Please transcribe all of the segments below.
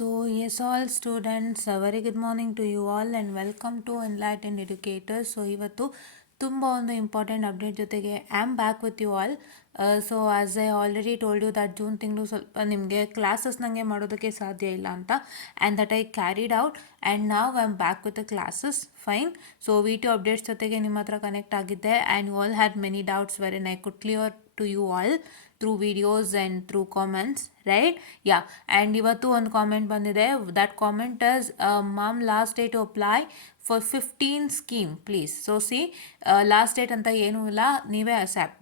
So, yes, all students, a very good morning to you all and welcome to Enlightened Educators. So, ಇವತ್ತು ತುಂಬ ಒಂದು important update ಜೊತೆಗೆ I am back with you all. So as I already told you that June ತಿಂಗಳು ಸ್ವಲ್ಪ ನಿಮಗೆ classes ನನಗೆ ಮಾಡೋದಕ್ಕೆ ಸಾಧ್ಯ ಇಲ್ಲ ಅಂತ and that I carried out and now I am back with the classes fine. So video updates ಜೊತೆಗೆ ನಿಮ್ಮ ಹತ್ರ ಕನೆಕ್ಟ್ ಆಗಿದ್ದೆ and you all had many doubts where I could clear to you all through videos and through comments, right? Yeah, and ಇವತ್ತು ಒಂದು comment ಬಂದಿದೆ. that comment is ma'am last day to apply for 15 scheme please. so see last date ಅಂತ ಏನೂ ಇಲ್ಲ, ನೀವೇ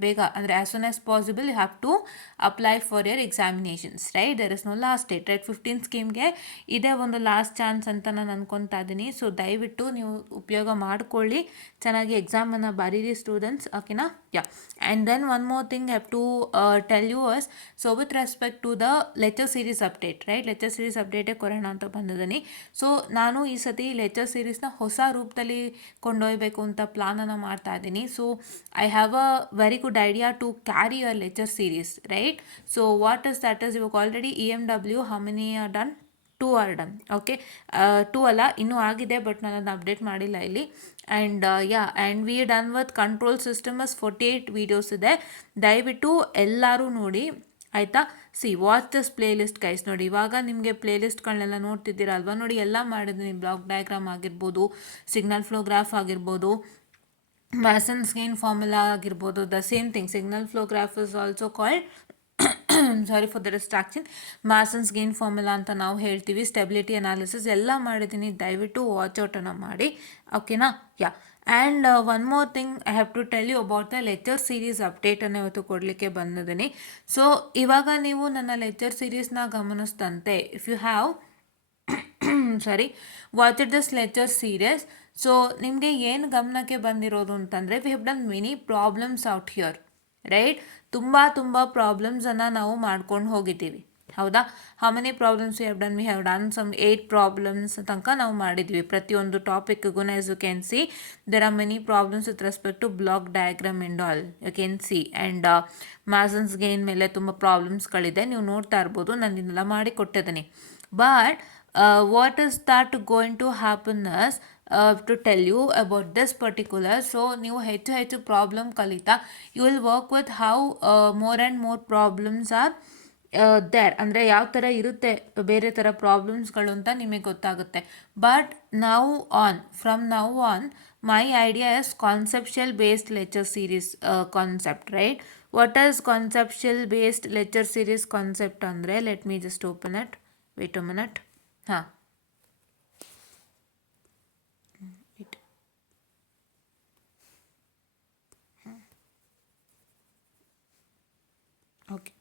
ಬೇಗ ಅಂದರೆ as soon as possible you have to apply for your examinations, right? there is no last date, right? 15 ಸ್ಕೀಮ್ಗೆ ಇದೇ ಒಂದು last chance ಅಂತ ನಾನು ಅನ್ಕೊತಾ ಇದ್ದೀನಿ. ಸೊ ದಯವಿಟ್ಟು ನೀವು ಉಪಯೋಗ ಮಾಡ್ಕೊಳ್ಳಿ, ಚೆನ್ನಾಗಿ ಎಕ್ಸಾಮನ್ನು ಬರೀರಿ ಸ್ಟೂಡೆಂಟ್ಸ್, ಓಕೆನಾ? Yeah, and then one more thing have to tell you us. So with respect to the lecture series update, right? Lecture series ಅಪ್ಡೇಟೇ ಕೊರೋಣ ಅಂತ ಬಂದಿದ್ದೀನಿ. ಸೊ ನಾನು ಈ ಸತಿ ಲೆಕ್ಚರ್ ಸೀರೀಸ್ನ ಹೊಸ ರೂಪದಲ್ಲಿ ಕೊಂಡೊಯ್ಯಬೇಕು ಅಂತ ಪ್ಲಾನನ್ನು ಮಾಡ್ತಾ ಇದ್ದೀನಿ. So I have a very good idea to carry your lecture series, right? So what is that is, ಇವಾಗ already EMW how many are done? 2 are done, okay. 2 ಅಲ್ಲ, ಇನ್ನೂ ಆಗಿದೆ, ಬಟ್ ನಾನು ಅದನ್ನ ಅಪ್ಡೇಟ್ ಮಾಡಿಲ್ಲ ಇಲ್ಲಿ. And yeah, and we done with control systems 48 videos ಇದೆ, ದಯವಿಟ್ಟು ಎಲ್ಲರೂ ನೋಡಿ, ಆಯಿತಾ? See watch this playlist guys. ನೋಡಿ, ಇವಾಗ ನಿಮಗೆ ಪ್ಲೇ ಲಿಸ್ಟ್ಗಳನ್ನೆಲ್ಲ ನೋಡ್ತಿದ್ದೀರಾ ಅಲ್ವಾ? ನೋಡಿ, ಎಲ್ಲ ಮಾಡಿದ್ದೀನಿ. ಬ್ಲಾಕ್ ಡಯಾಗ್ರಾಮ್ ಆಗಿರ್ಬೋದು, ಸಿಗ್ನಲ್ ಫ್ಲೋ ಗ್ರಾಫ್ ಆಗಿರ್ಬೋದು, ಮ್ಯಾಸನ್ಸ್ ಗೇನ್ ಫಾರ್ಮುಲಾ ಆಗಿರ್ಬೋದು, the same thing. Signal flow graph is also called sorry for the distraction, Mason's gain formula ಅಂತ ನಾವು ಹೇಳ್ತೀವಿ. ಸ್ಟೆಬಿಲಿಟಿ ಅನಾಲಿಸಿಸ್ ಎಲ್ಲ ಮಾಡಿದ್ದೀನಿ, ದಯವಿಟ್ಟು ವಾಚ್ಔಟನ್ನು ಮಾಡಿ, ಓಕೆನಾ? Yeah, and one more thing I have to tell you about the lecture series ಅಪ್ಡೇಟನ್ನು ಇವತ್ತು ಕೊಡಲಿಕ್ಕೆ ಬಂದಿದ್ದೀನಿ. ಸೊ ಇವಾಗ ನೀವು ನನ್ನ ಲೆಕ್ಚರ್ ಸೀರೀಸ್ನ ಗಮನಿಸಿದಂತೆ, if you have sorry watch this lecture series, so ನಿಮಗೆ ಏನು ಗಮನಕ್ಕೆ ಬಂದಿರೋದು ಅಂತಂದರೆ, we have done many problems out here, right? ತುಂಬ ಪ್ರಾಬ್ಲಮ್ಸನ್ನು ನಾವು ಮಾಡ್ಕೊಂಡು ಹೋಗಿದ್ದೀವಿ, ಹೌದಾ? How many problems we have done? We have done some 8 problems ತನಕ ನಾವು ಮಾಡಿದ್ವಿ ಪ್ರತಿಯೊಂದು ಟಾಪಿಕ್ಗೂ. As you can see there are many problems with respect to block diagram and all, you can see. And Mason's gain ಮೇಲೆ ತುಂಬ ಪ್ರಾಬ್ಲಮ್ಸ್ಗಳಿದೆ, ನೀವು ನೋಡ್ತಾ ಇರ್ಬೋದು, ನಾನು ಇದನ್ನೆಲ್ಲ ಮಾಡಿ ಕೊಟ್ಟಿದ್ದೀನಿ. But what is that going to happen is, to tell you about this particular, so ನೀವು ಹೆಚ್ಚು ಪ್ರಾಬ್ಲಮ್ ಕಲಿತಾ you will work with how more and more problems are there, ಅಂದರೆ ಯಾವ ಥರ ಇರುತ್ತೆ ಬೇರೆ ಥರ ಪ್ರಾಬ್ಲಮ್ಸ್ಗಳು ಅಂತ ನಿಮಗೆ ಗೊತ್ತಾಗುತ್ತೆ. But from now on my idea is conceptual based lecture series concept, right? What is conceptual based lecture series concept ಅಂದರೆ, let me just open it, wait a minute. ಹಾಂ, okay.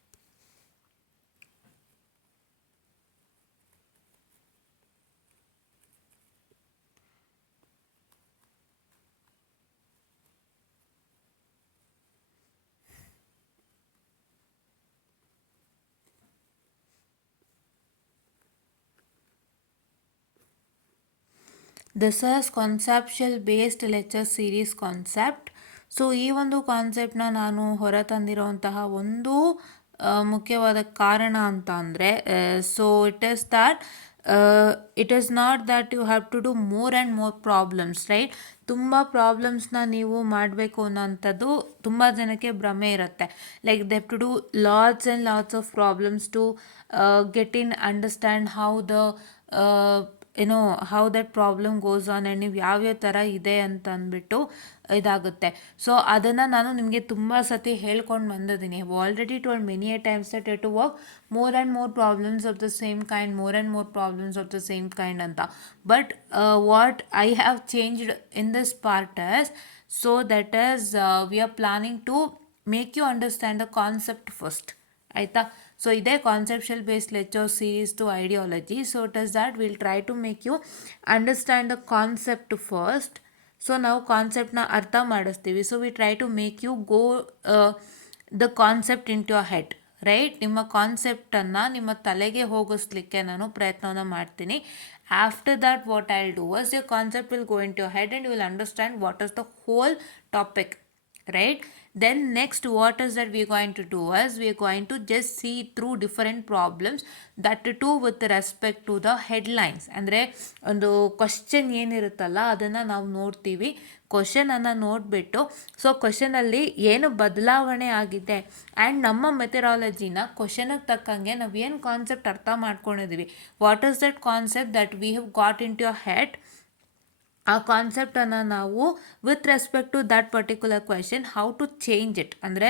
This is conceptual based lecture series concept. So ಈ ಒಂದು ಕಾನ್ಸೆಪ್ಟ್ನ ನಾನು ಹೊರತಂದಿರೋಂತಹ ಒಂದು ಮುಖ್ಯವಾದ ಕಾರಣ ಅಂತ ಅಂದರೆ, so it is not that you have to do more and more problems, right? ತುಂಬ ಪ್ರಾಬ್ಲಮ್ಸ್ನ ನೀವು ಮಾಡಬೇಕು ಅನ್ನೋಂಥದ್ದು ತುಂಬ ಜನಕ್ಕೆ ಭ್ರಮೆ ಇರುತ್ತೆ. Like they have to do lots and lots of problems to get in understand how the how that problem goes on, and ನೀವು ಯಾವ್ಯಾವ ಥರ ಇದೆ ಅಂತ ಅಂದ್ಬಿಟ್ಟು ಇದಾಗುತ್ತೆ. ಸೊ ಅದನ್ನು ನಾನು ನಿಮಗೆ ತುಂಬ ಸತಿ ಹೇಳ್ಕೊಂಡು ಬಂದಿದ್ದೀನಿ. Already told many a times that to work more and more problems of the same kind, more and more problems of the same kind ಅಂತ. But what I have changed in this part is, so that is we are planning to make you understand the concept first, ಆಯಿತಾ? So ಇದೇ conceptual based lecture series to ideology. So it is that will try to make you understand the concept first. So ನಾವು ಕಾನ್ಸೆಪ್ಟ್ನ ಅರ್ಥ ಮಾಡಿಸ್ತೀವಿ. So we try to make you go the concept into your head, right? ನಿಮ್ಮ ಕಾನ್ಸೆಪ್ಟನ್ನು ನಿಮ್ಮ ತಲೆಗೆ ಹೋಗಿಸ್ಲಿಕ್ಕೆ ನಾನು ಪ್ರಯತ್ನವನ್ನು ಮಾಡ್ತೀನಿ. After that what I will do is, your concept will go into your head and you will understand what is the whole topic, right? Then next what is that we are going to do is we are going to just see through different problems that too with respect to the headlines. ಅಂದರೆ ಒಂದು question ಏನಿರುತ್ತಲ್ಲ ಅದನ್ನು ನಾವು ನೋಡ್ತೀವಿ. ಕ್ವಶನನ್ನು ನೋಡಿಬಿಟ್ಟು so ಕ್ವಶನಲ್ಲಿ ಏನು ಬದಲಾವಣೆ ಆಗಿದೆ and ನಮ್ಮ ಮೆಥಡಾಲಜಿನ ಕ್ವಶನಿಗೆ ತಕ್ಕಂಗೆ ನಾವು ಏನು ಕಾನ್ಸೆಪ್ಟ್ ಅರ್ಥ ಮಾಡ್ಕೊಂಡಿದ್ದೀವಿ, what is that concept that we have got into your head, ಆ ಕಾನ್ಸೆಪ್ಟನ್ನು ನಾವು with respect to that particular question how to change it, ಅಂದರೆ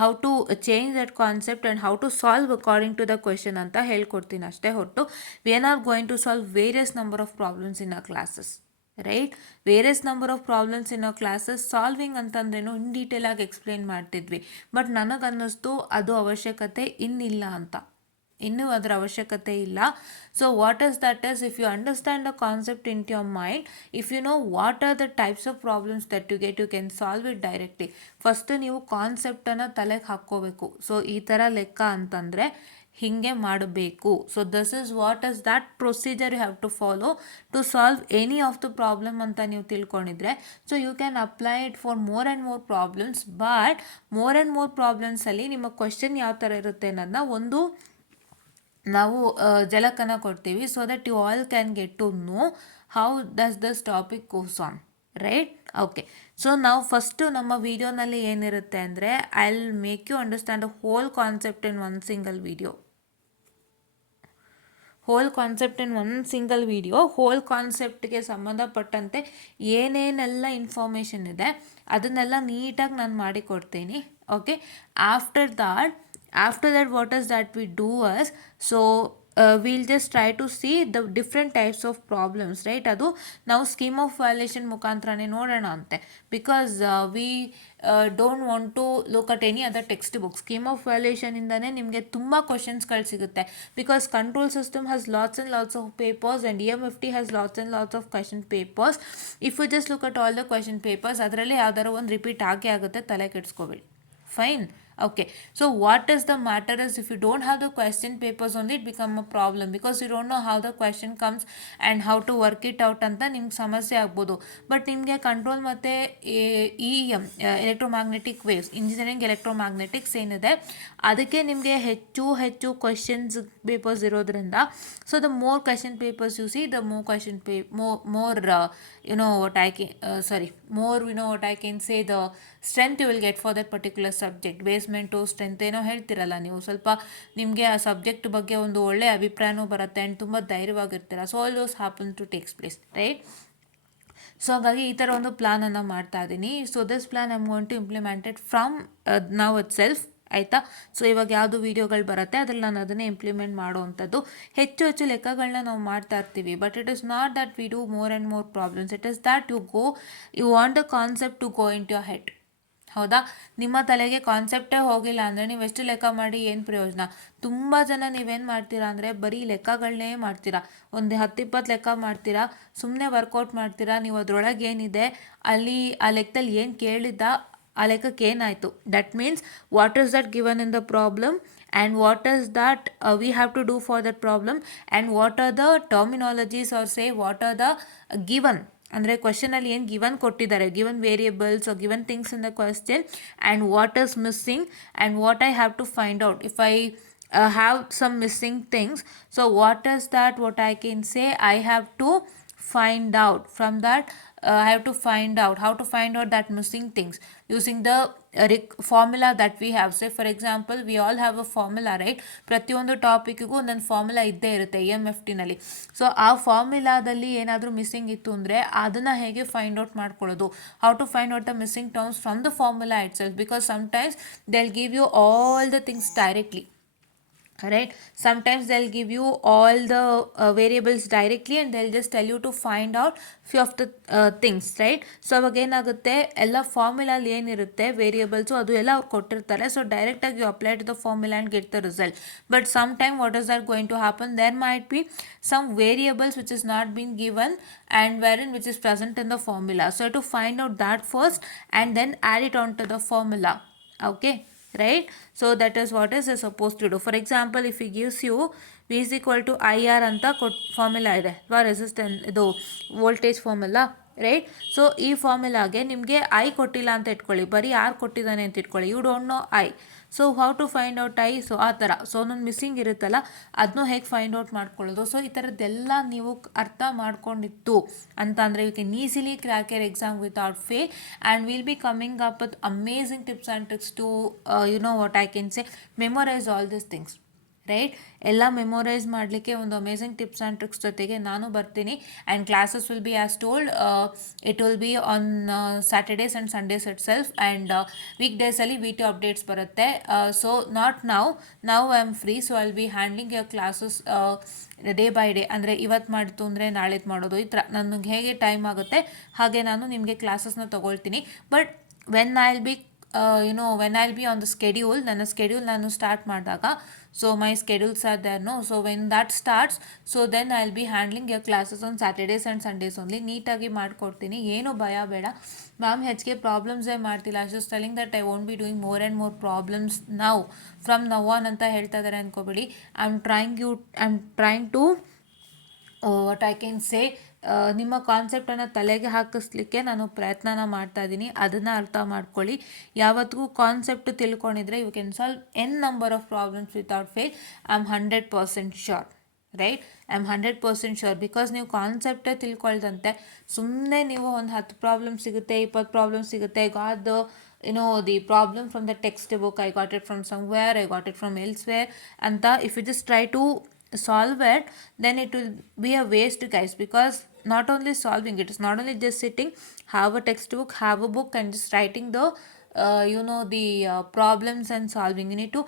how to change that concept and how to solve according to the question ಅಂತ ಹೇಳ್ಕೊಡ್ತೀನಿ ಅಷ್ಟೇ ಹೊರತು we are not going to solve various number of problems in a classes, right? Various number of problems in a classes solving ಅಂತಂದ್ರೇನು ಇನ್ detail ಆಗಿ explain ಮಾಡ್ತಿದ್ವಿ. But ನನಗನ್ನಿಸ್ತು ಅದು ಅವಶ್ಯಕತೆ ಇನ್ನಿಲ್ಲ ಅಂತ, ಇನ್ನೂ ಅದರ ಅವಶ್ಯಕತೆ ಇಲ್ಲ. So what is that is, if you understand the concept into your mind, if you know what are the types of problems that you get, you can solve it directly. First ನೀವು ಕಾನ್ಸೆಪ್ಟನ್ನು ತಲೆಗೆ ಹಾಕ್ಕೋಬೇಕು. So ಈ ಥರ ಲೆಕ್ಕ ಅಂತಂದರೆ ಹೀಗೆ ಮಾಡಬೇಕು. So this is what is that procedure you have to follow to solve any of the problem ಅಂತ ನೀವು ತಿಳ್ಕೊಂಡಿದ್ರೆ so you can apply it for more and more problems. But more and more ಪ್ರಾಬ್ಲಮ್ಸಲ್ಲಿ ನಿಮ್ಮ question ಯಾವ ಥರ ಇರುತ್ತೆ ಅನ್ನೋದನ್ನ ಒಂದು ನಾವು ಜಲಕನ ಕೊಡ್ತೀವಿ so that you all can get to know how does this topic goes on, right? Okay, so ನಾವು ಫಸ್ಟು ನಮ್ಮ ವಿಡಿಯೋನಲ್ಲಿ ಏನಿರುತ್ತೆ ಅಂದರೆ I will make you understand the whole concept in one single video. Whole video whole ಕಾನ್ಸೆಪ್ಟ್ಗೆ ಸಂಬಂಧಪಟ್ಟಂತೆ ಏನೇನೆಲ್ಲ information ಇದೆ ಅದನ್ನೆಲ್ಲ ನೀಟಾಗಿ ನಾನು ಮಾಡಿಕೊಡ್ತೀನಿ. Okay, after that what is that we do is so we'll just try to see the different types of problems, right? ಅದು ನಾವು ಸ್ಕೀಮ್ ಆಫ್ ವ್ಯಾಲ್ಯೂಯೇಷನ್ ಮುಖಾಂತರನೇ ನೋಡೋಣ ಅಂತೆ, because we don't want to look at any other textbook. Scheme of ವ್ಯಾಲ್ಯೂಯೇಷನಿಂದನೇ ನಿಮಗೆ ತುಂಬ ಕ್ವಶನ್ಸ್ಗಳು ಸಿಗುತ್ತೆ, because control system has lots and lots of papers and EMFT has lots and lots of question papers. If you just look at all the question papers ಅದರಲ್ಲಿ ಯಾವ್ದಾದ್ರು ಒಂದು repeat ಆಗುತ್ತೆ, ತಲೆ ಕೆಡಿಸ್ಕೋಬೇಡಿ. Fine. Okay, so what is the matter is if you don't have the question papers only it become a problem because you don't know how the question comes and how to work it out ಅಂತ ನಿಮ್ಗೆ ಸಮಸ್ಯೆ ಆಗ್ಬೋದು. But ನಿಮಗೆ control ಮತ್ತು electromagnetic waves, engineering electromagnetics ಏನಿದೆ ಅದಕ್ಕೆ ನಿಮಗೆ ಹೆಚ್ಚು ಕ್ವಶನ್ಸ್ ಪೇಪರ್ಸ್ ಇರೋದ್ರಿಂದ so the more question papers U C the more question more you know what I can say the strength you will get for that particular subject. Basement strength ಏನೋ ಹೇಳ್ತಿರಲ್ಲ ನೀವು, ಸ್ವಲ್ಪ ನಿಮಗೆ ಆ ಸಬ್ಜೆಕ್ಟ್ ಬಗ್ಗೆ ಒಂದು ಒಳ್ಳೆಯ ಅಭಿಪ್ರಾಯನೂ ಬರುತ್ತೆ ಆ್ಯಂಡ್ ತುಂಬ ಧೈರ್ಯವಾಗಿರ್ತೀರ. So all those happen to takes place, right? So ಹಾಗಾಗಿ ಈ ಥರ ಒಂದು ಪ್ಲಾನನ್ನು ಮಾಡ್ತಾ ಇದ್ದೀನಿ. So this plan I am going to implemented from now itself, ಆಯಿತಾ? ಸೊ ಇವಾಗ ಯಾವುದು ವೀಡಿಯೋಗಳು ಬರುತ್ತೆ ಅದರಲ್ಲಿ ನಾನು ಅದನ್ನೇ ಇಂಪ್ಲಿಮೆಂಟ್ ಮಾಡುವಂಥದ್ದು. ಹೆಚ್ಚು ಲೆಕ್ಕಗಳನ್ನ ನಾವು ಮಾಡ್ತಾ ಇರ್ತೀವಿ, but it is not that we do more and more problems. It is that you want the concept to go into your head. ಹೌದಾ? ನಿಮ್ಮ ತಲೆಗೆ ಕಾನ್ಸೆಪ್ಟೇ ಹೋಗಿಲ್ಲ ಅಂದರೆ ನೀವು ಎಷ್ಟು ಲೆಕ್ಕ ಮಾಡಿ ಏನು ಪ್ರಯೋಜನ? ತುಂಬ ಜನ ನೀವೇನು ಮಾಡ್ತೀರಾ ಅಂದರೆ ಬರೀ ಲೆಕ್ಕಗಳನ್ನೇ ಮಾಡ್ತೀರಾ, ಒಂದು 10-20 ಲೆಕ್ಕ ಮಾಡ್ತೀರಾ, ಸುಮ್ಮನೆ ವರ್ಕೌಟ್ ಮಾಡ್ತೀರಾ. ನೀವು ಅದರೊಳಗೆ ಏನಿದೆ ಅಲ್ಲಿ ಆ ಲೆಕ್ಕದಲ್ಲಿ ಏನು ಕೇಳಿದ್ದ ಆ ಲೆಕ್ಕಕ್ಕೆ ಏನಾಯಿತು, that means what is that given in the problem and what is that we have to do for that problem and what are the terminologies or say what are the given, ಅಂದರೆ ಕ್ವಶನಲ್ಲಿ ಏನು given ಕೊಟ್ಟಿದ್ದಾರೆ, given variables or given things in the question and what is missing and what I have to find out if I have some missing things. So what is that, what I can say I have to find out from that. I have to find out how to find out that missing things using the formula that we have. Say for example we all have a formula, right? ಪ್ರತಿಯೊಂದು ಟಾಪಿಕ್ಕಿಗೂ ಒಂದೊಂದು formula ಇದ್ದೇ ಇರುತ್ತೆ EMFTನಲ್ಲಿ. So ಆ ಫಾರ್ಮುಲಾದಲ್ಲಿ ಏನಾದರೂ missing ಇತ್ತು ಅಂದರೆ ಅದನ್ನು ಹೇಗೆ ಫೈಂಡ್ ಔಟ್ ಮಾಡ್ಕೊಳ್ಳೋದು, how to find out the missing terms from the formula itself, because sometimes they will give you all the things directly, right? Sometimes they'll give you all the variables directly and they'll just tell you to find out few of the things, right? So ಅವಾಗ ಏನಾಗುತ್ತೆ, ಎಲ್ಲ ಫಾರ್ಮುಲಲ್ಲಿ ಏನಿರುತ್ತೆ ವೇರಿಯೇಬಲ್ಸು ಅದು ಎಲ್ಲ ಅವ್ರು ಕೊಟ್ಟಿರ್ತಾರೆ. So ಡೈರೆಕ್ಟಾಗಿ you apply to the formula and get the result. But some time what is that going to happen, there might be some variables which is not been given and wherein which is present in the formula. So to find out that first and then add it on to the formula. Okay, right? So that is what is supposed to do. For example, if he gives you V is equal to IR ಅಂತ formula ಇದೆ ಅಥವಾ resistance ಇದು voltage formula, right. So ಈ ಫಾರ್ಮುಲಾಗೆ ನಿಮಗೆ I ಕೊಟ್ಟಿಲ್ಲ ಅಂತ ಇಟ್ಕೊಳ್ಳಿ, ಬರೀ ಆರ್ ಕೊಟ್ಟಿದ್ದಾನೆ ಅಂತ ಇಟ್ಕೊಳ್ಳಿ, you don't know I. So how to find out I? So ಆ ಥರ. ಸೊ ಒಂದೊಂದು ಮಿಸ್ಸಿಂಗ್ ಇರುತ್ತಲ್ಲ, ಅದನ್ನೂ ಹೇಗೆ ಫೈಂಡ್ ಔಟ್ ಮಾಡ್ಕೊಳ್ಳೋದು. ಸೊ ಈ ಥರದ್ದೆಲ್ಲ ನೀವು ಅರ್ಥ ಮಾಡ್ಕೊಂಡಿತ್ತು ಅಂತ ಅಂದರೆ you can easily crack your exam without fail, and will be coming up with amazing tips and tricks to you know what I can say memorize all this things. Right. ಎಲ್ಲ memorize ಮಾಡಲಿಕ್ಕೆ ಒಂದು amazing tips and tricks ಜೊತೆಗೆ ನಾನು ಬರ್ತೀನಿ. And classes will be as told, it will be on Saturdays and Sundays itself, and ವೀಕ್ ಡೇಸಲ್ಲಿ ಟಿ updates ಬರುತ್ತೆ. So not now I am free, so I will be handling your classes day by day. ಅಂದರೆ ಇವತ್ತು ಮಾಡಿತು ಅಂದರೆ ನಾಳೆದು ಮಾಡೋದು, ಈ ಥರ ನನಗೆ ಹೇಗೆ ಟೈಮ್ ಆಗುತ್ತೆ ಹಾಗೆ ನಾನು ನಿಮಗೆ ಕ್ಲಾಸಸ್ನ ತೊಗೊಳ್ತೀನಿ. But when I will be when I will be on the schedule, ನನ್ನ ಸ್ಕೆಡ್ಯೂಲ್ ನಾನು ಸ್ಟಾರ್ಟ್ ಮಾಡಿದಾಗ, so my schedules are there, no. So when that starts, so then I will be handling your classes on Saturdays and Sundays only. ನೀಟಾಗಿ ಮಾಡಿಕೊಡ್ತೀನಿ, ಏನು ಭಯ ಬೇಡ. Ma'am ಹೆಚ್ಚಿಗೆ ಪ್ರಾಬ್ಲಮ್ಸೇ ಮಾಡ್ತಿಲ್ಲ, just telling that I won't be doing more and more problems ನಾವು from now on ಅಂತ ಹೇಳ್ತಾ ಇದ್ದಾರೆ ಅಂದ್ಕೋಬೇಡಿ. I am trying to what I can say, ನಿಮ್ಮ ಕಾನ್ಸೆಪ್ಟನ್ನು ತಲೆಗೆ ಹಾಕಿಸ್ಲಿಕ್ಕೆ ನಾನು ಪ್ರಯತ್ನನ ಮಾಡ್ತಾ ಇದ್ದೀನಿ. ಅದನ್ನು ಅರ್ಥ ಮಾಡ್ಕೊಳ್ಳಿ. ಯಾವತ್ತಿಗೂ ಕಾನ್ಸೆಪ್ಟ್ ತಿಳ್ಕೊಂಡಿದ್ರೆ you can solve n number of problems without fail. I am 100% sure. Right. I am 100% sure. Because ನೀವು ಕಾನ್ಸೆಪ್ಟೇ ತಿಳ್ಕೊಳ್ದಂತೆ ಸುಮ್ಮನೆ ನೀವು ಒಂದು 10 ಪ್ರಾಬ್ಲಮ್ ಸಿಗುತ್ತೆ, 20 ಪ್ರಾಬ್ಲಮ್ ಸಿಗುತ್ತೆ, got the the problem from the textbook, I got it from somewhere, I got it from elsewhere ಅಂತ if you just try to solve it, then it will be a waste, guys. Because not only solving it is not only just sitting, have a textbook, have a book and just writing the the problems and solving. You need to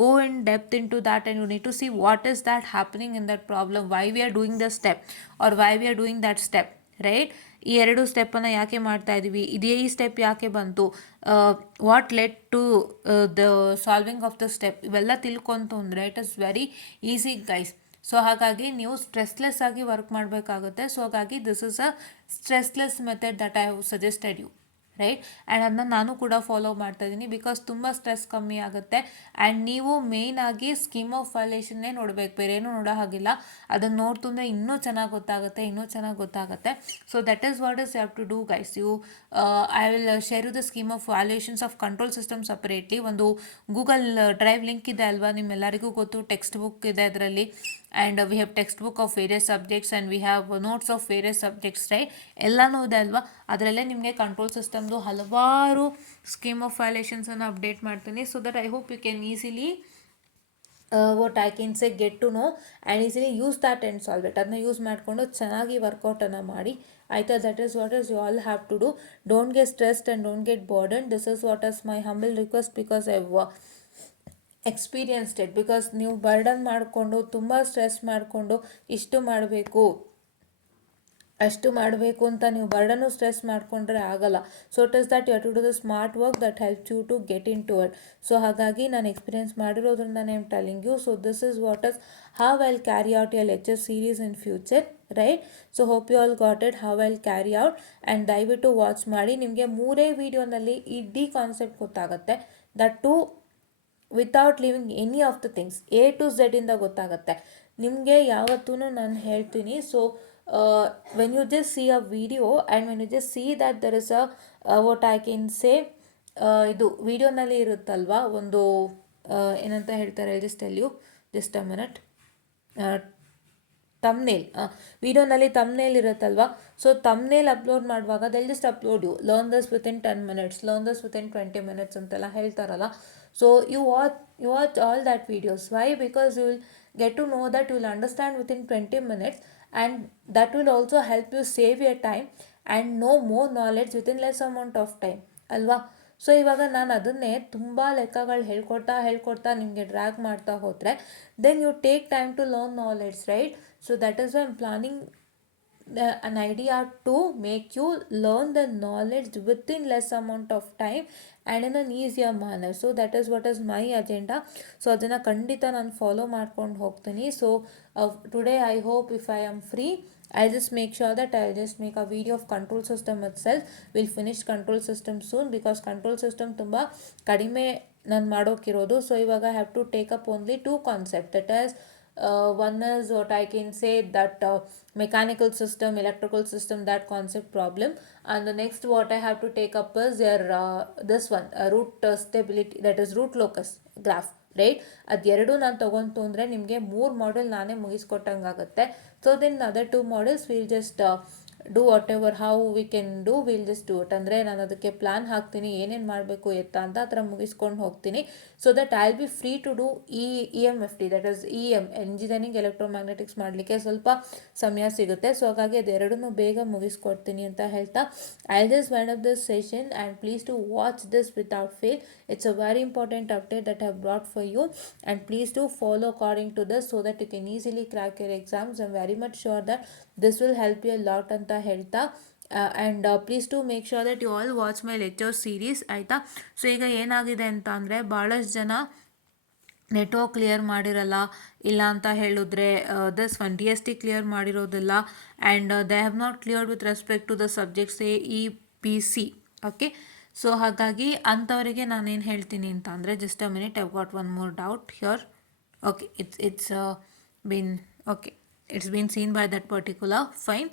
go in depth into that, and you need to see what is that happening in that problem, why we are doing the step or why we are doing that step. Right. ಈ 2 ಸ್ಟೆಪ್ಪನ್ನು ಯಾಕೆ ಮಾಡ್ತಾ ಇದ್ದೀವಿ, ಇದೇ ಈ step ಯಾಕೆ ಬಂತು, what led to the solving of the step, ಇವೆಲ್ಲ ತಿಳ್ಕೊಂತು ಅಂದರೆ it is very easy, guys. So ಹಾಗಾಗಿ ನೀವು ಸ್ಟ್ರೆಸ್ಲೆಸ್ ಆಗಿ ವರ್ಕ್ ಮಾಡಬೇಕಾಗುತ್ತೆ. ಸೊ ಹಾಗಾಗಿ this is a stressless method that I have suggested you. Right. And ಅದನ್ನ ನಾನು ಕೂಡ ಫಾಲೋ ಮಾಡ್ತಾ ಇದ್ದೀನಿ, ಬಿಕಾಸ್ ತುಂಬ ಸ್ಟ್ರೆಸ್ ಕಮ್ಮಿ ಆಗುತ್ತೆ. ಆ್ಯಂಡ್ ನೀವು ಮೇಯ್ನಾಗಿ ಸ್ಕೀಮ್ ಆಫ್ ವೈಲೇಷನ್ನೇ ನೋಡಬೇಕು, ಬೇರೇನೂ ನೋಡೋ ಹಾಗಿಲ್ಲ. ಅದನ್ನು ನೋಡ್ತಂದರೆ ಇನ್ನೂ ಚೆನ್ನಾಗಿ ಗೊತ್ತಾಗುತ್ತೆ. So that is what is you have to do, guys. I will share you the scheme of valuations of control system separately. ಒಂದು ಗೂಗಲ್ ಡ್ರೈವ್ ಲಿಂಕ್ ಇದೆ ಅಲ್ವಾ, ನಿಮ್ಮೆಲ್ಲರಿಗೂ ಗೊತ್ತು. ಟೆಕ್ಸ್ಟ್ ಬುಕ್ ಇದೆ ಅದರಲ್ಲಿ, and we have text book of various subjects and we have notes of various subjects, right. ಎಲ್ಲನೂ ಇದೆ ಅಲ್ವಾ. ಅದರಲ್ಲೇ ನಿಮಗೆ ಕಂಟ್ರೋಲ್ ಸಿಸ್ಟಮ್ದು ಹಲವಾರು ಸ್ಕೀಮ್ ಆಫ್ ವೈಲೇಷನ್ಸನ್ನು ಅಪ್ಡೇಟ್ ಮಾಡ್ತೀನಿ. So that I hope you can easily what I can say get to know and easily use that and solve it. ಅದನ್ನ ಯೂಸ್ ಮಾಡಿಕೊಂಡು ಚೆನ್ನಾಗಿ ವರ್ಕೌಟನ್ನು ಮಾಡಿ, ಆಯಿತಾ. That is what is you all have to do. Don't get stressed and don't get burden. This is what is my humble request, because I experienced it. Because ನೀವು burden ಮಾಡಿಕೊಂಡು ತುಂಬ stress ಮಾಡಿಕೊಂಡು ಅಷ್ಟು ಮಾಡಬೇಕು ಅಂತ ನೀವು ಬರ್ಡನ್ನು ಸ್ಟ್ರೆಸ್ ಮಾಡಿಕೊಂಡ್ರೆ ಆಗಲ್ಲ. So it is that you have to do the smart work that helps you to get into it. So ಹಾಗಾಗಿ ನಾನು ಎಕ್ಸ್ಪೀರಿಯನ್ಸ್ ಮಾಡಿರೋದ್ರಿಂದ I am telling you. So this is what is how I will carry out your lecture series in future, right. So hope you all got it how I will carry out. And ದಯವಿಟ್ಟು watch ಮಾಡಿ. ನಿಮಗೆ 3 ವೀಡಿಯೋನಲ್ಲಿ ಇಡೀ concept ಗೊತ್ತಾಗುತ್ತೆ. That to without living any of the things, A to Z ಇಂದ ಗೊತ್ತಾಗುತ್ತೆ ನಿಮಗೆ. ಯಾವತ್ತೂ ನಾನು ಹೇಳ್ತೀನಿ. So when you just see a video and when you just see that there is a what I can say, ಇದು ವಿಡಿಯೋನಲ್ಲಿ ಇರುತ್ತಲ್ವಾ ಒಂದು ಏನಂತ ಹೇಳ್ತಾರೆ, just tell you, just a minute. Thumbnail, ವಿಡಿಯೋನಲ್ಲಿ ತಮ್ನೇಲ್ ಇರುತ್ತಲ್ವಾ. ಸೊ ತಮ್ನೇಲ್ ಅಪ್ಲೋಡ್ ಮಾಡುವಾಗ they'll just upload you learn this within 10 minutes, learn this within 20 minutes ಅಂತೆಲ್ಲ ಹೇಳ್ತಾರಲ್ಲ. So you watch all that videos. Why? Because you will get to know that you will understand within 20 minutes, and that will also help you save your time and know more knowledge within less amount of time, ಅಲ್ವಾ. So ಇವಾಗ ನಾನು ಅದನ್ನೇ ತುಂಬ ಲೆಕ್ಕಗಳು ಹೇಳ್ಕೊಡ್ತಾ ನಿಮಗೆ drag ಮಾಡ್ತಾ ಹೋದರೆ then you take time to learn knowledge, right. So that is why I am planning an idea to make you learn the knowledge within less amount of time and in an easier manner. So that is what is my agenda. So ಅದನ್ನು ಖಂಡಿತ ನಾನು follow ಮಾಡ್ಕೊಂಡು ಹೋಗ್ತೀನಿ. So today I hope if I am free, I'll just make sure that I'll just make a video of control system itself. We'll finish control system soon, because control system ತುಂಬ ಕಡಿಮೆ ನಾನು ಮಾಡೋಕ್ಕಿರೋದು. So ಇವಾಗ I have to take up only 2 concepts, that is One is what I can say that mechanical system, electrical system, that concept problem. And the next what I have to take up is your this one, root stability, that is root locus graph, right. ಅದೆರಡು ನಾನು ತೊಗೊಂತು ಅಂದರೆ ನಿಮಗೆ 3 model ನಾನೇ ಮುಗಿಸ್ಕೊಟ್ಟಂಗಾಗುತ್ತೆ. So then other 2 models will just do whatever how we can do, will just do it. ಅಂದರೆ ನಾನು ಅದಕ್ಕೆ ಪ್ಲ್ಯಾನ್ ಹಾಕ್ತೀನಿ ಏನೇನು ಮಾಡಬೇಕು ಎತ್ತ ಅಂತ ಆ ಥರ ಮುಗಿಸ್ಕೊಂಡು ಹೋಗ್ತೀನಿ. So that I will be free to do EMFT, that is engineering electromagnetics ಮಾಡಲಿಕ್ಕೆ ಸ್ವಲ್ಪ ಸಮಯ ಸಿಗುತ್ತೆ. ಸೊ ಹಾಗಾಗಿ ಅದೆರಡನ್ನೂ ಬೇಗ ಮುಗಿಸ್ಕೊಡ್ತೀನಿ ಅಂತ ಹೇಳ್ತಾ I just wind up this session and please to watch this without fail. It's a very important update that I have brought for you, and please do follow according to this so that you can easily crack your exams. I'm very much sure that this will help you a lot anta helta. And please do make sure that you all watch my lecture series ಆಯಿತಾ. So ಈಗ ಏನಾಗಿದೆ ಅಂತ ಅಂದರೆ ಭಾಳಷ್ಟು ಜನ network clear ಮಾಡಿರಲ್ಲ, ಇಲ್ಲ ಅಂತ ಹೇಳಿದ್ರೆ ದಿಸ್ ಒನ್ DST ಕ್ಲಿಯರ್ ಮಾಡಿರೋದಿಲ್ಲ, and they have not cleared with respect to the subjects AEPC. Okay, so ಹಾಗಾಗಿ ಅಂಥವರಿಗೆ ನಾನೇನು ಹೇಳ್ತೀನಿ ಅಂತ ಅಂದರೆ, just a minute, I got one more doubt here. Okay, it's been seen by that particular, fine.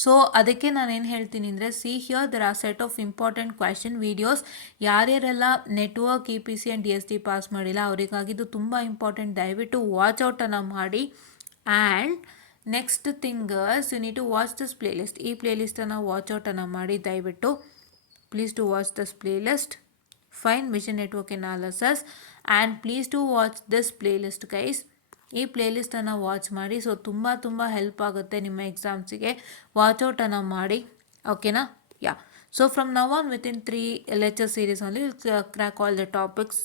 So ಅದಕ್ಕೆ ನಾನೇನು ಹೇಳ್ತೀನಿ ಅಂದರೆ, see here there are set of important question videos. ಯಾರ್ಯಾರೆಲ್ಲ network EPC and DST pass ಮಾಡಿಲ್ಲ ಅವರಿಗಾಗಿ ಇದು ತುಂಬ important, ದಯವಿಟ್ಟು ವಾಚ್ ಔಟನ್ನು ಮಾಡಿ. And next things you need to watch this playlist. ಈ ಪ್ಲೇಲಿಸ್ಟನ್ನು ವಾಚ್ ಔಟನ್ನು ಮಾಡಿ ದಯವಿಟ್ಟು. Please do watch this playlist. Fine, Vision Network Analysis, and please do watch this playlist guys. ಈ ಪ್ಲೇಲಿಸ್ಟನ್ನು ವಾಚ್ ಮಾಡಿ. ಸೊ ತುಂಬ ಹೆಲ್ಪ್ ಆಗುತ್ತೆ ನಿಮ್ಮ ಎಕ್ಸಾಮ್ಸಿಗೆ. ವಾಚ್ ಔಟನ್ನು ಮಾಡಿ, ಓಕೆನಾ? Yeah. So from now on within 3 lecture series only crack all the topics,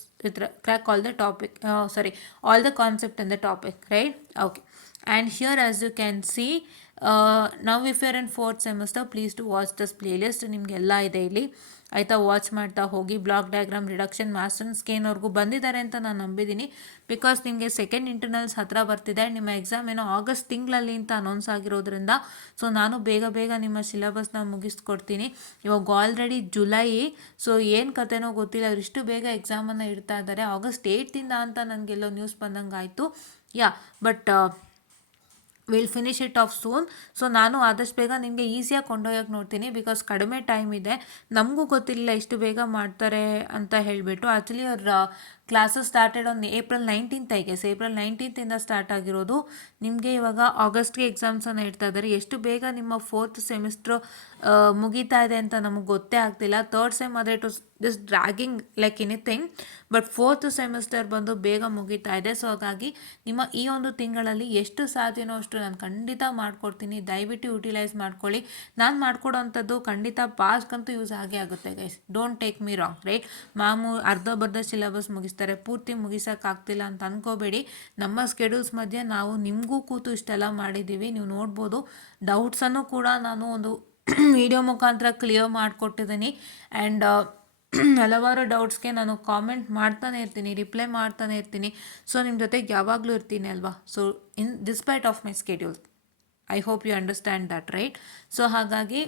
all the concept in the topic, right? Okay. And here as you can see, now if you're in 4th semester, please do watch this playlist. ನಿಮಗೆಲ್ಲ ಇದೆ ಇಲ್ಲಿ ಆಯಿತಾ, watch ಮಾಡ್ತಾ ಹೋಗಿ. Block diagram, reduction, master ಸ್ಕೇನ್ವರೆಗೂ ಬಂದಿದ್ದಾರೆ ಅಂತ ನಾನು ನಂಬಿದ್ದೀನಿ. Because ನಿಮಗೆ ಸೆಕೆಂಡ್ ಇಂಟರ್ನಲ್ಸ್ ಹತ್ತಿರ ಬರ್ತಿದೆ. ನಿಮ್ಮ ಎಕ್ಸಾಮ್ ಏನೋ ಆಗಸ್ಟ್ ತಿಂಗಳಲ್ಲಿ ಅಂತ ಅನೌನ್ಸ್ ಆಗಿರೋದ್ರಿಂದ ಸೊ ನಾನು ಬೇಗ ನಿಮ್ಮ ಸಿಲೆಬಸ್ನ ಮುಗಿಸ್ಕೊಡ್ತೀನಿ. ಇವಾಗ ಆಲ್ರೆಡಿ ಜುಲೈ, ಸೊ ಏನು ಕತೆನೋ ಗೊತ್ತಿಲ್ಲ, ಅವರಿಷ್ಟು ಬೇಗ ಎಕ್ಸಾಮನ್ನು ಇಡ್ತಾ ಇದ್ದಾರೆ. ಆಗಸ್ಟ್ 8th ಅಂತ ನನಗೆಲ್ಲೋ ನ್ಯೂಸ್ ಬಂದಂಗೆ ಆಯಿತು. Yeah, but will finish it off soon. So ನಾನು ಆದಷ್ಟು ಬೇಗ ನಿಮಗೆ ಈಸಿಯಾಗಿ ಕೊಂಡೊಯ್ಯೋಕ್ಕೆ ನೋಡ್ತೀನಿ, ಬಿಕಾಸ್ ಕಡಿಮೆ ಟೈಮ್ ಇದೆ. ನಮಗೂ ಗೊತ್ತಿಲ್ಲ ಇಷ್ಟು ಬೇಗ ಮಾಡ್ತಾರೆ ಅಂತ ಹೇಳಿಬಿಟ್ಟು. ಆ್ಯಕ್ಚುಲಿ ಅವ್ರ classes started on April 19th, I guess. April 19th start ಆಗಿರೋದು. ನಿಮಗೆ ಇವಾಗ ಆಗಸ್ಟ್ಗೆ ಎಕ್ಸಾಮ್ಸನ್ನು ಇಡ್ತಾ ಇದ್ದಾರೆ. ಎಷ್ಟು ಬೇಗ ನಿಮ್ಮ 4th ಸೆಮಿಸ್ಟ್ರು ಮುಗೀತಾ ಇದೆ ಅಂತ ನಮಗೆ ಗೊತ್ತೇ ಆಗ್ತಿಲ್ಲ. 3rd ಸೆಮ್ ಆದರೆ it was just dragging like anything, but 4th semester ಬಂದು ಬೇಗ ಮುಗೀತಾ ಇದೆ. ಸೊ ಹಾಗಾಗಿ ನಿಮ್ಮ ಈ ಒಂದು ತಿಂಗಳಲ್ಲಿ ಎಷ್ಟು ಸಾಧ್ಯನೋ ಅಷ್ಟು ನಾನು ಖಂಡಿತ ಮಾಡಿಕೊಡ್ತೀನಿ. ದಯವಿಟ್ಟು ಯುಟಿಲೈಸ್ ಮಾಡ್ಕೊಳ್ಳಿ. ನಾನು ಮಾಡಿಕೊಡೋವಂಥದ್ದು ಖಂಡಿತ ಪಾಸ್ಗಂತೂ ಯೂಸ್ ಆಗೇ ಆಗುತ್ತೆ guys, don't take me wrong, right? ಅರ್ಧ ಸಿಲೆಬಸ್ ಮುಗಿಸ್ತಾರೆ, ಪೂರ್ತಿ ಮುಗಿಸೋಕ್ಕಾಗ್ತಿಲ್ಲ ಅಂತ ಅಂದ್ಕೋಬೇಡಿ. ನಮ್ಮ ಸ್ಕೆಡ್ಯೂಲ್ಸ್ ಮಧ್ಯೆ ನಾವು ನಿಮಗೂ ಕೂತು ಇಷ್ಟೆಲ್ಲ ಮಾಡಿದ್ದೀವಿ, ನೀವು ನೋಡ್ಬೋದು. ಡೌಟ್ಸನ್ನು ಕೂಡ ನಾನು ಒಂದು ವಿಡಿಯೋ ಮುಖಾಂತರ ಕ್ಲಿಯರ್ ಮಾಡಿಕೊಟ್ಟಿದ್ದೀನಿ. ಆ್ಯಂಡ್ ಹಲವಾರು ಡೌಟ್ಸ್ಗೆ ನಾನು ಕಾಮೆಂಟ್ ಮಾಡ್ತಾನೆ ಇರ್ತೀನಿ, ರಿಪ್ಲೈ ಮಾಡ್ತಾನೆ ಇರ್ತೀನಿ. ಸೊ ನಿಮ್ಮ ಜೊತೆಗೆ ಯಾವಾಗಲೂ ಇರ್ತೀನಿ ಅಲ್ವಾ. So despite of my schedule, I hope you understand that, right? So ಹಾಗಾಗಿ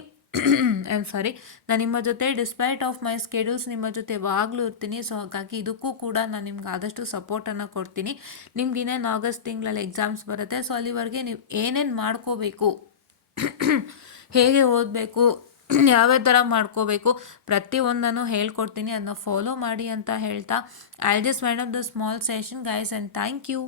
ನಾನು ನಿಮ್ಮ ಜೊತೆ ಡಿಸ್ಪೈಟ್ ಆಫ್ ಮೈ ಸ್ಕೆಡ್ಯೂಲ್ಸ್ ನಿಮ್ಮ ಜೊತೆ ಯಾವಾಗಲೂ ಇರ್ತೀನಿ. ಸೊ ಹಾಗಾಗಿ ಇದಕ್ಕೂ ಕೂಡ ನಾನು ನಿಮ್ಗೆ ಆದಷ್ಟು ಸಪೋರ್ಟನ್ನು ಕೊಡ್ತೀನಿ. ನಿಮ್ಗೆ ಇನ್ನೇನು ಆಗಸ್ಟ್ ತಿಂಗಳಲ್ಲಿ ಎಕ್ಸಾಮ್ಸ್ ಬರುತ್ತೆ. ಸೊ ಅಲ್ಲಿವರೆಗೆ ನೀವು ಏನೇನು ಮಾಡ್ಕೋಬೇಕು, ಹೇಗೆ ಓದಬೇಕು, ಯಾವ್ಯಾವ ಥರ ಮಾಡ್ಕೋಬೇಕು, ಪ್ರತಿಯೊಂದನ್ನು ಹೇಳ್ಕೊಡ್ತೀನಿ. ಅದನ್ನ ಫಾಲೋ ಮಾಡಿ ಅಂತ ಹೇಳ್ತಾ I just wind up the small session guys, and thank you.